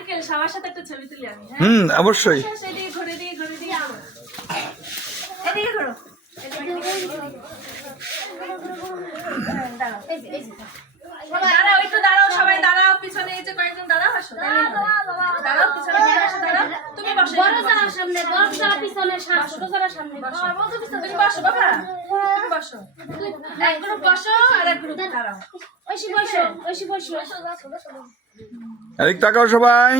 Uncle সবার সাথে একটা ছবি তুলি আমি। অবশ্যই। এদিকে ঘুরে দিয়ে এদিকে ঘুরো। দাঁড়াও একটু দাঁড়াও, সবাই দাঁড়াও, পিছনে এই যে কয়েকজন দাঁড়াও, আসো দাঁড়াও, পিছনে আসো, দাঁড়াও, তুমি বসো, বড় যারা সামনে, বড় যারা পিছনে, ছোট যারা সামনে বসো, তুমি বসো বাবা, তুমি বসো, এক গ্রুপ বসো আর এক গ্রুপ দাঁড়াও, ঐশী বসো, এদিক তাকাও সবাই।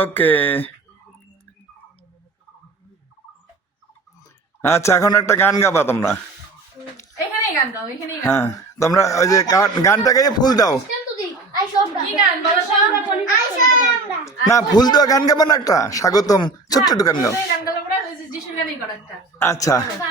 ওকে, আচ্ছা এখন একটা গান গাবা তোমরা। এখানেই গান গাও, এখানেই গান। হ্যাঁ, তোমরা ওই যে গানটা গাইয়ে ফুল দাও। কি গান বলো তো? না, ফুল দেওয়া গান গাবো না, একটা স্বাগতম ছোট্ট একটু গান গাও। গান গাও আমরা, ওই যে যিশু গানই করো একটা। আচ্ছা, আমরা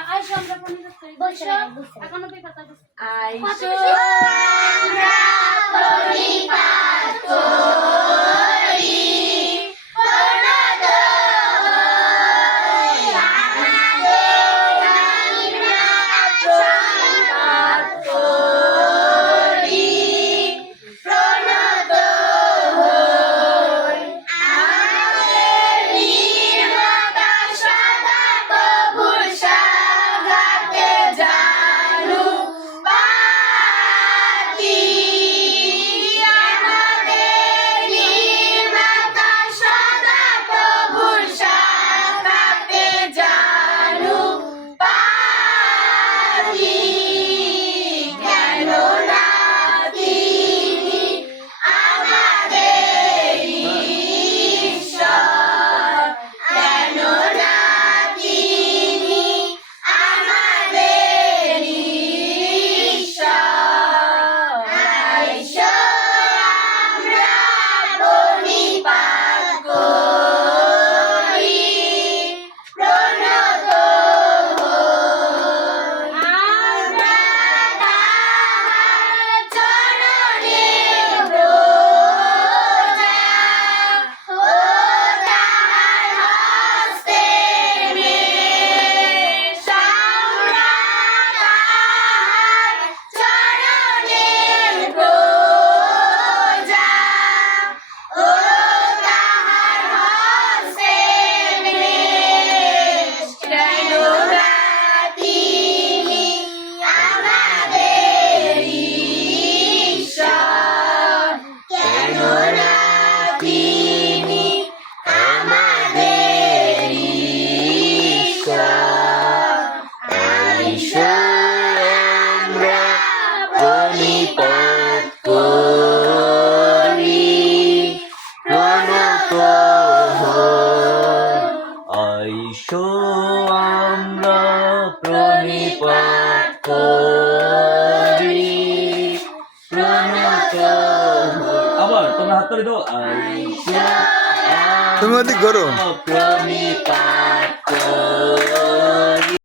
প্রণিপাত করি, আবার তোমরা হাত করে দাও। তুমি ওদিক করো। প্রণিপাত করি।